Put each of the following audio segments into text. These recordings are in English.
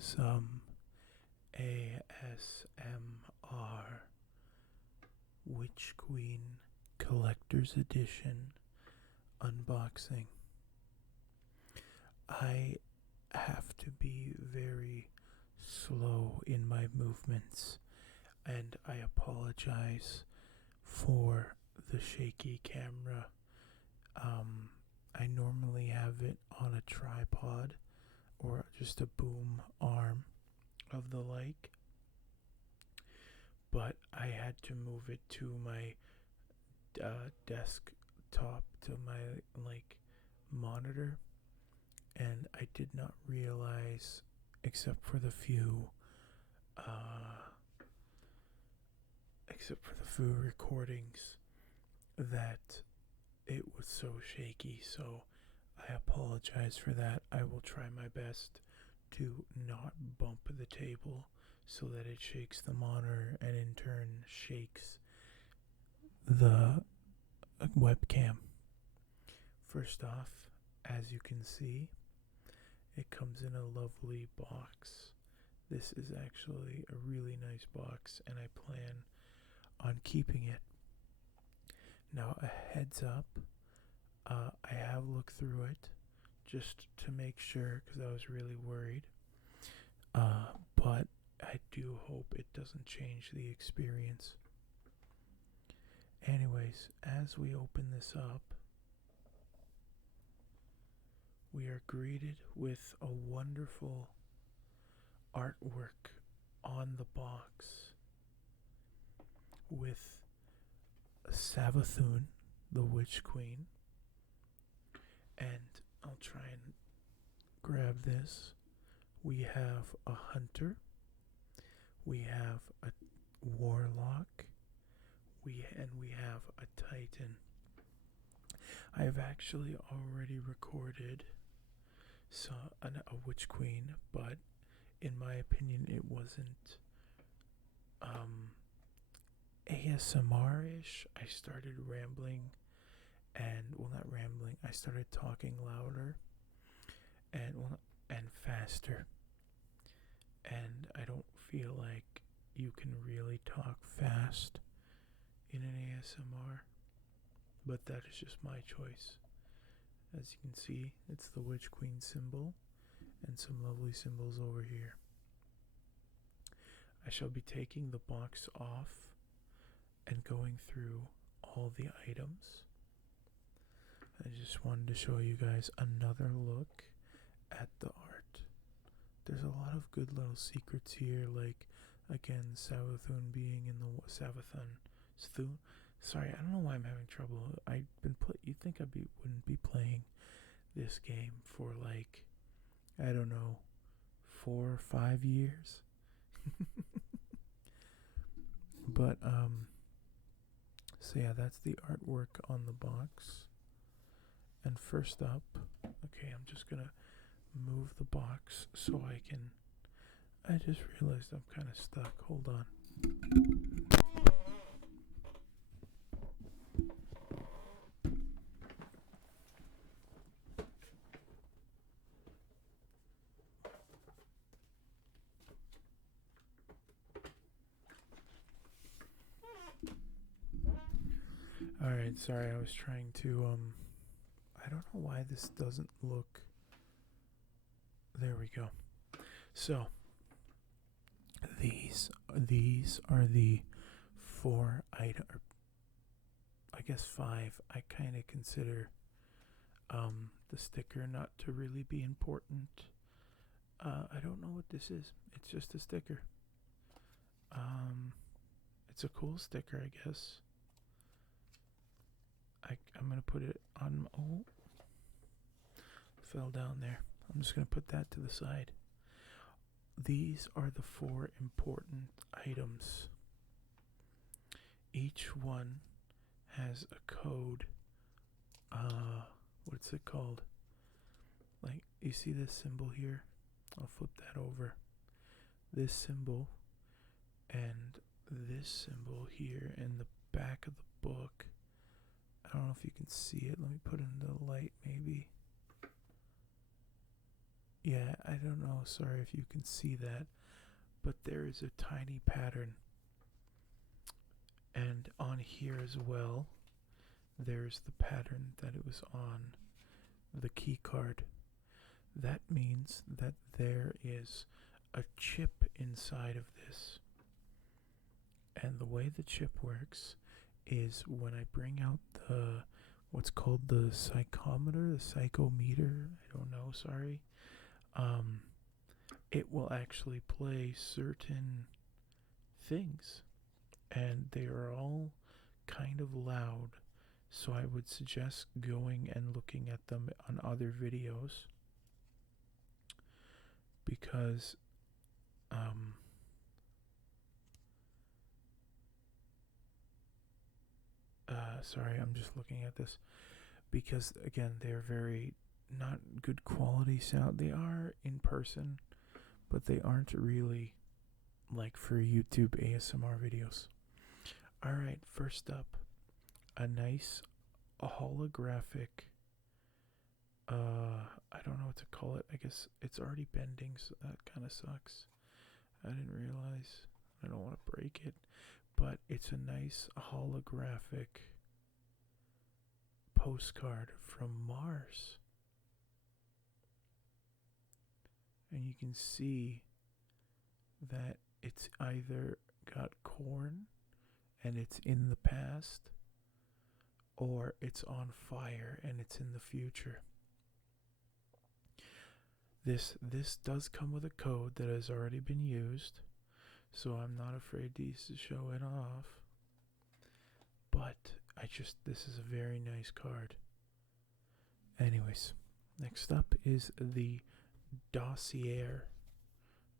some ASMR Witch Queen Collector's Edition unboxing. I have to be very slow in my movements, and I apologize for the shaky camera. I normally have it on a tripod or just a boom arm of the like, but I had to move it to my desktop, to my monitor, and I did not realize, except for the few recordings, that it was so shaky. So I apologize for that. I will try my best to not bump the table so that it shakes the monitor and in turn shakes the webcam. First off, as you can see, it comes in a lovely box. This is actually a really nice box, and I plan on keeping it. Now, a heads up, I have looked through it just to make sure, because I was really worried, but I do hope it doesn't change the experience. Anyways, as we open this up, we are greeted with a wonderful artwork on the box with Savathun, the Witch Queen, and I'll try and grab this. We have a hunter, we have a warlock, we have a titan. I have actually already recorded a witch queen, but in my opinion it wasn't ASMR-ish. I started rambling, I started talking louder and faster, and I don't feel like you can really talk fast in an ASMR, but that is just my choice. As you can see, it's the Witch Queen symbol and some lovely symbols over here. I shall be taking the box off and going through all the items. I just wanted to show you guys another look at the art. There's a lot of good little secrets here, like, again, Savathun being in the Savathun. Sorry, I don't know why I'm having trouble. You'd think wouldn't be playing this game for I don't know, 4 or 5 years. But so yeah, that's the artwork on the box. And first up, okay, I'm just gonna move the box so I just realized I'm kind of stuck. Hold on. Alright, sorry, I was trying to, I don't know why this doesn't look. There we go. So, these are the 4 items, I guess 5. I kind of consider the sticker not to really be important. I don't know what this is. It's just a sticker. It's a cool sticker, I guess. I'm going to put it on. Oh, fell down there. I'm just going to put that to the side. These are the 4 important items. Each one has a code. What's it called? Like, you see this symbol here? I'll flip that over. This symbol and this symbol here in the back of the book. I don't know if you can see it. Let me put it in the light, maybe. Yeah, I don't know. Sorry if you can see that, but there is a tiny pattern. And on here as well, there's the pattern that it was on the key card. That means that there is a chip inside of this. And the way the chip works is when I bring out the what's called the psychometer, the psychometer, I don't know, sorry. It will actually play certain things, and they are all kind of loud. So I would suggest going and looking at them on other videos because um, sorry, I'm just looking at this because again, they're very not good quality sound. They are in person, but they aren't really like for YouTube ASMR videos. All right, first up, a nice holographic. I don't know what to call it. I guess it's already bending, so that kind of sucks. I didn't realize. I don't want to break it, but it's a nice holographic postcard from Mars. And you can see that it's either got corn and it's in the past, or it's on fire and it's in the future. This does come with a code that has already been used, so I'm not afraid to show it off. But this is a very nice card. Anyways, next up is the dossier.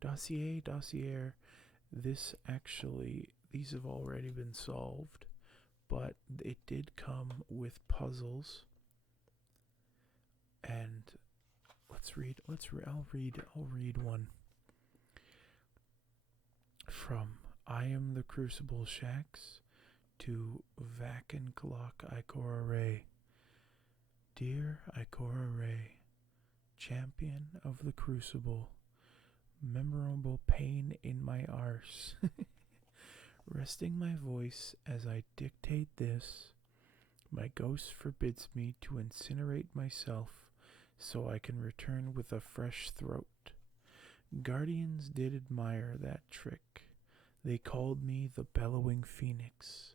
Dossier. These have already been solved, but it did come with puzzles. And I'll read one. From I Am the Crucible Shacks to Vacan Clock Ikora Ray. Dear Ikora Ray, champion of the Crucible, memorable pain in my arse. Resting my voice as I dictate this, my ghost forbids me to incinerate myself so I can return with a fresh throat. Guardians did admire that trick. They called me the Bellowing Phoenix.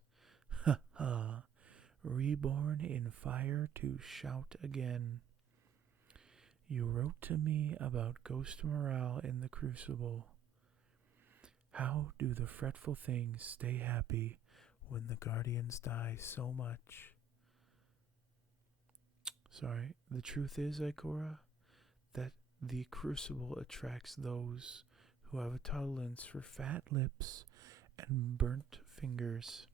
Ha ha, reborn in fire to shout again. You wrote to me about ghost morale in the Crucible. How do the fretful things stay happy when the Guardians die so much? Sorry, the truth is, Ikora, that the Crucible attracts those who have a tolerance for fat lips and burnt fingers.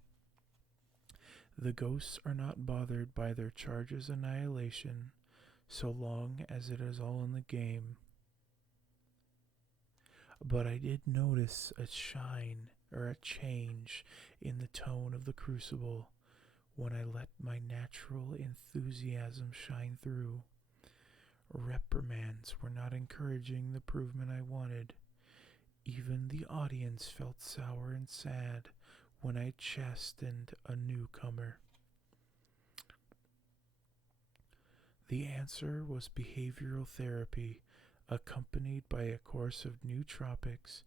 The ghosts are not bothered by their charge's annihilation, so long as it is all in the game. But I did notice a change in the tone of the Crucible when I let my natural enthusiasm shine through. Reprimands were not encouraging the improvement I wanted. Even the audience felt sour and sad when I chastened a newcomer. The answer was behavioral therapy, accompanied by a course of nootropics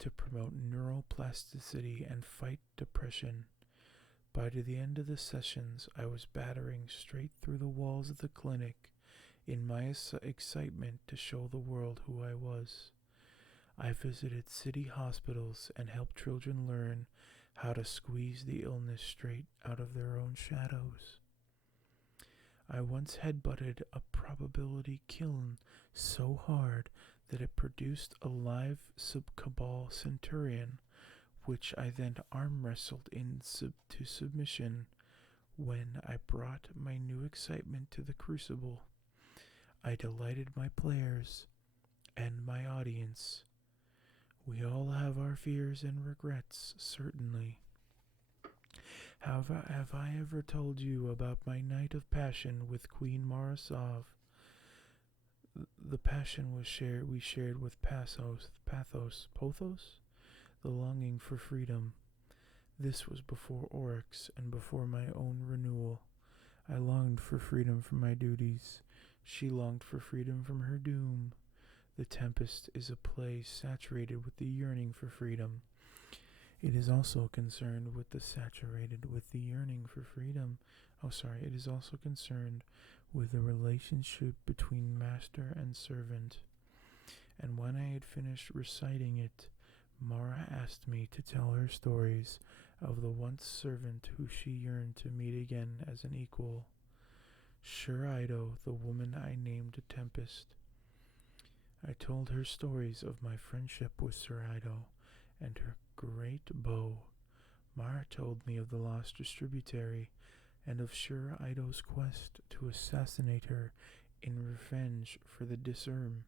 to promote neuroplasticity and fight depression. By the end of the sessions, I was battering straight through the walls of the clinic in my excitement to show the world who I was. I visited city hospitals and helped children learn how to squeeze the illness straight out of their own shadows. I once headbutted a probability kiln so hard that it produced a live subcabal centurion, which I then arm wrestled to submission when I brought my new excitement to the Crucible. I delighted my players and my audience. We all have our fears and regrets, certainly. Have I ever told you about my night of passion with Queen Marasov? The passion we shared with Pothos, the longing for freedom. This was before Oryx and before my own renewal. I longed for freedom from my duties. She longed for freedom from her doom. The Tempest is a play saturated with the yearning for freedom. It is also concerned with the yearning for freedom. It is also concerned with the relationship between master and servant. And when I had finished reciting it, Mara asked me to tell her stories of the once servant who she yearned to meet again as an equal. Shurido, the woman I named a Tempest. I told her stories of my friendship with Shurido and her great bow. Mara told me of the lost distributary and of Shurido's quest to assassinate her in revenge for the diasurm.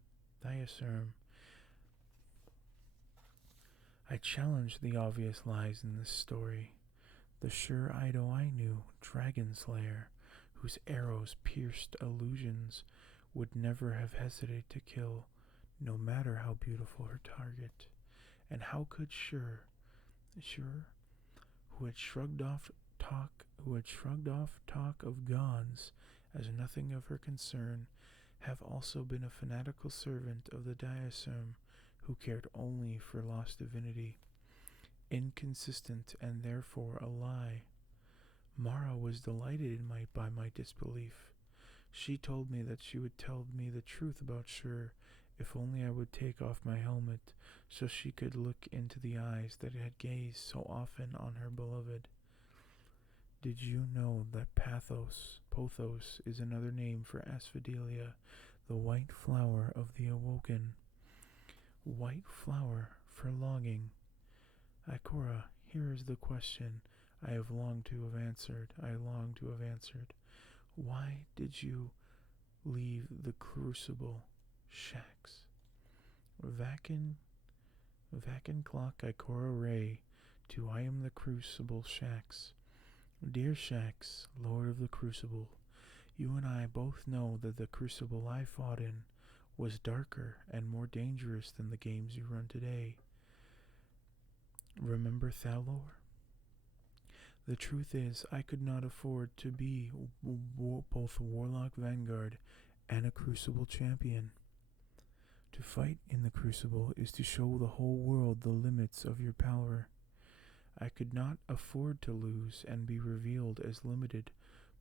I challenged the obvious lies in this story. The Shurido I knew, Dragon Slayer, whose arrows pierced illusions, would never have hesitated to kill, no matter how beautiful her target. And how could Shur, who had shrugged off talk of gods as nothing of her concern, have also been a fanatical servant of the diasurm who cared only for lost divinity? Inconsistent and therefore a lie. Mara was delighted by my disbelief. She told me that she would tell me the truth about Shur if only I would take off my helmet so she could look into the eyes that had gazed so often on her beloved. Did you know that Pothos is another name for asphodelia, the white flower of the awoken? White flower for longing. Ikora, here is the question I long to have answered. Why did you leave the crucible shacks? Vacan clock Ikora Ray, to I am the crucible shacks. Dear Shacks, Lord of the Crucible, you and I both know that the crucible I fought in was darker and more dangerous than the games you run today. Remember Thalor? The truth is, I could not afford to be both a Warlock Vanguard and a Crucible champion. To fight in the Crucible is to show the whole world the limits of your power. I could not afford to lose and be revealed as limited,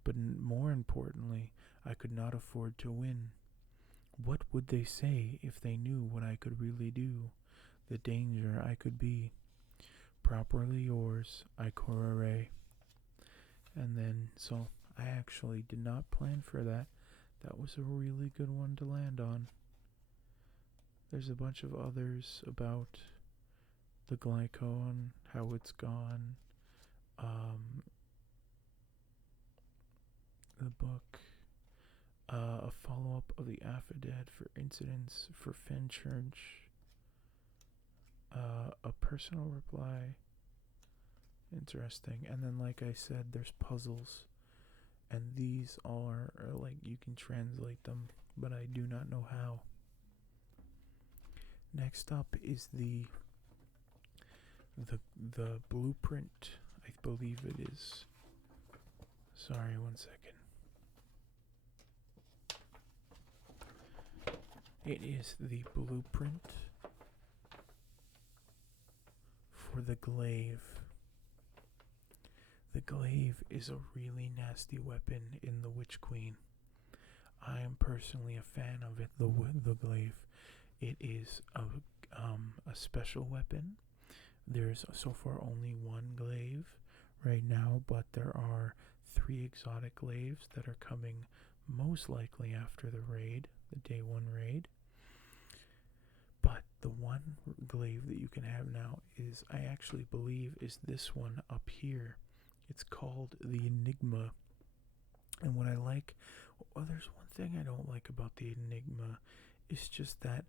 but more importantly, I could not afford to win. What would they say if they knew what I could really do, the danger I could be? Properly yours, Ikora Ray. And then, so I actually did not plan for that. That was a really good one to land on. There's a bunch of others about the glycone, how it's gone, the book, a follow-up of the Affidad for incidents for Fenchurch, a personal reply, interesting, and then like I said, there's puzzles, and these are like, you can translate them, but I do not know how. Next up is the blueprint, I believe it is. Sorry, 1 second. It is the blueprint for the glaive. The glaive is a really nasty weapon in the Witch Queen. I am personally a fan of it, the glaive. It is a special weapon. There's so far only one glaive right now, but there are 3 exotic glaives that are coming most likely after the raid, the day 1 raid. But the one glaive that you can have now is, I actually believe, is this one up here. It's called the Enigma. And what I like, well, there's one thing I don't like about the Enigma, it's just that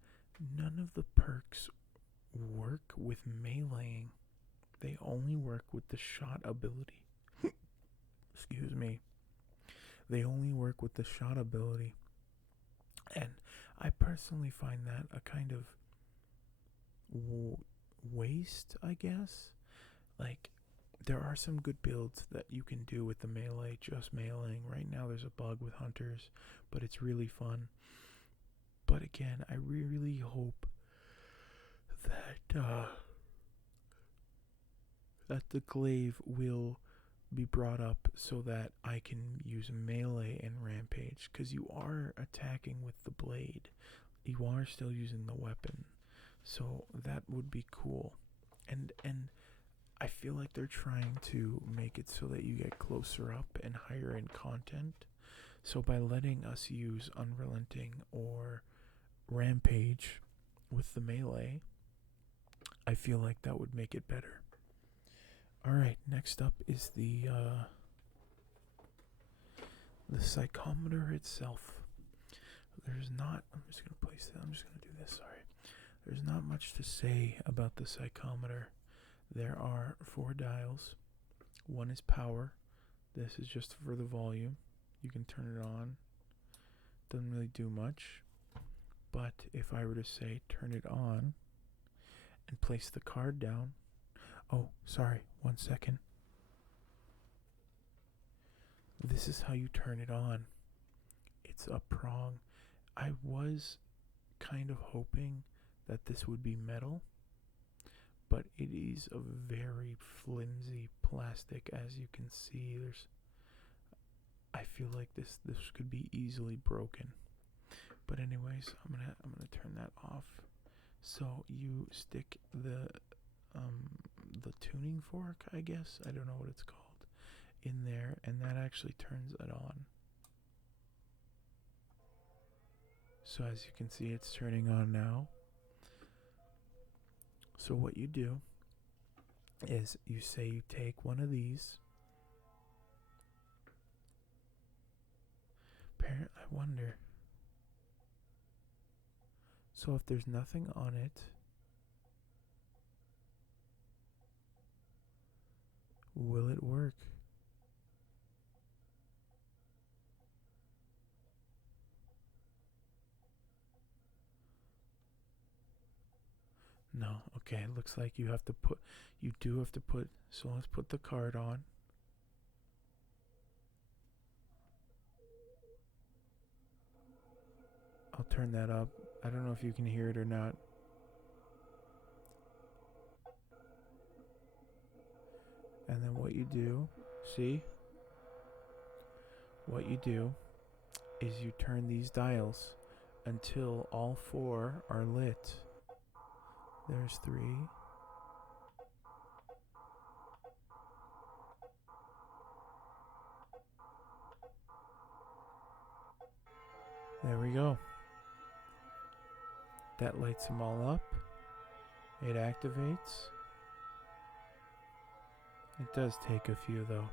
none of the perks work with meleeing. They only work with the shot ability. Excuse me. They only work with the shot ability. And I personally find that a kind of waste, I guess. Like, there are some good builds that you can do with the melee, just meleeing. Right now there's a bug with hunters, but it's really fun. But again, I really hope that that the glaive will be brought up so that I can use melee and rampage, because you are attacking with the blade. You are still using the weapon. So that would be cool. And I feel like they're trying to make it so that you get closer up and higher in content. So by letting us use Unrelenting or Rampage with the melee, I feel like that would make it better. Alright, next up is the psychometer itself. There's not, I'm just going to place that, I'm just going to do this, sorry. There's not much to say about the psychometer. There are 4 dials. One is power. This is just for the volume. You can turn it on. Doesn't really do much. But if I were to say turn it on and place the card down. Oh, sorry, 1 second. This is how you turn it on. It's a prong. I was kind of hoping that this would be metal, but it is a very flimsy plastic, as you can see. I feel like this could be easily broken. But anyways, I'm gonna turn that off. So you stick the tuning fork, I guess, I don't know what it's called, in there, and that actually turns it on. So as you can see, it's turning on now. So what you do is you say you take one of these. I wonder. So if there's nothing on it, will it work? No, okay, it looks like you do have to put, so let's put the card on. I'll turn that up. I don't know if you can hear it or not. And then what you do, see? What you do is you turn these dials until all 4 are lit. There's 3. There we go. That lights them all up. It activates. It does take a few though.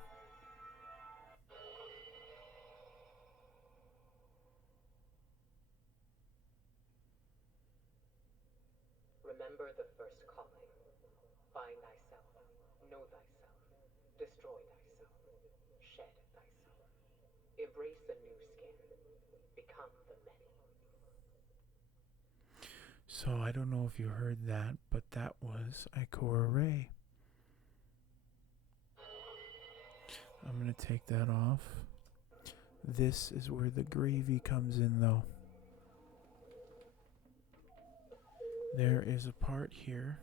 Remember the first calling. Find thyself, know thyself, destroy thyself, shed thyself. Embrace a new skin, become the many. So I don't know if you heard that, but that was Ikora Ray. I'm going to take that off. This is where the gravy comes in though. There is a part here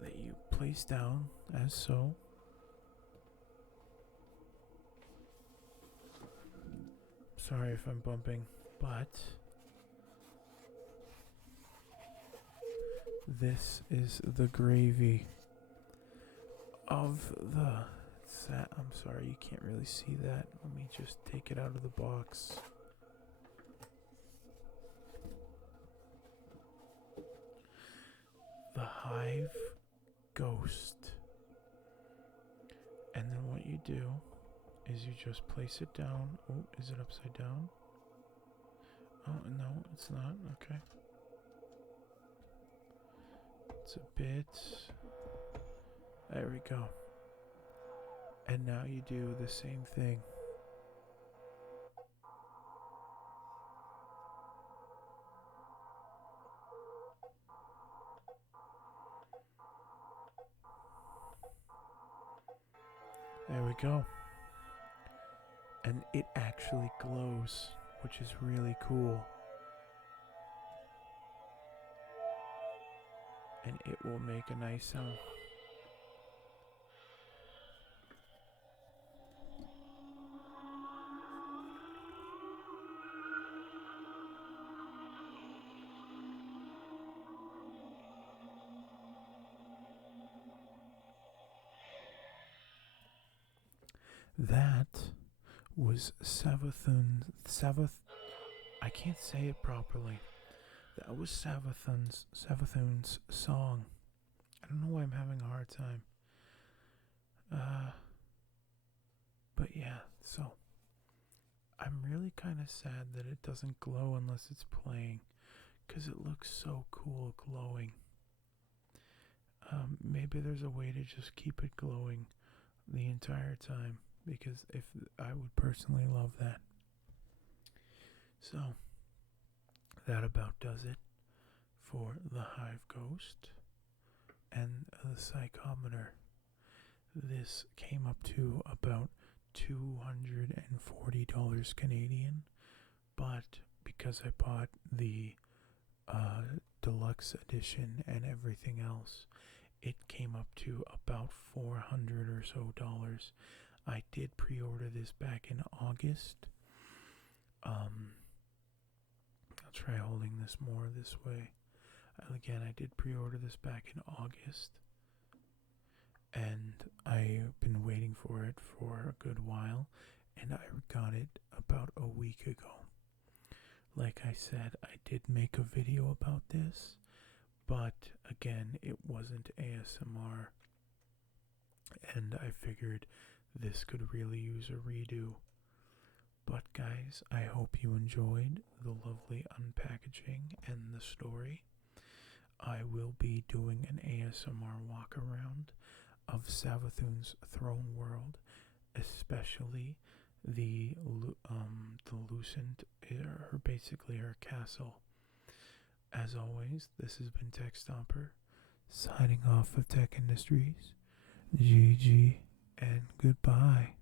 that you place down as so. Sorry if I'm bumping, but this is the gravy of the set. I'm sorry, you can't really see that. Let me just take it out of the box. The Hive Ghost. And then what you do is you just place it down. Oh, is it upside down? Oh, no, it's not. Okay. It's a bit. There we go. And now you do the same thing. There we go. And it actually glows, which is really cool. And it will make a nice sound. That was I can't say it properly. That was Savathun's song. I don't know why I'm having a hard time. But yeah, so I'm really kind of sad that it doesn't glow unless it's playing, because it looks so cool glowing. Maybe there's a way to just keep it glowing the entire time, because if I would personally love that. So that about does it for the Hive Ghost and the Psychometer. This came up to about $240 Canadian, but because I bought the deluxe edition and everything else, it came up to about $400 or so. I did pre-order this back in August. I'll try holding this more this way. Again, I did pre-order this back in August, and I've been waiting for it for a good while, and I got it about a week ago. Like I said, I did make a video about this, but again, it wasn't ASMR, and I figured this could really use a redo. But guys, I hope you enjoyed the lovely unpackaging and the story. I will be doing an ASMR walk around of Savathun's throne world, especially the Lucent, basically her castle. As always, this has been Tech Stomper, signing off of Tech Industries. GG and goodbye.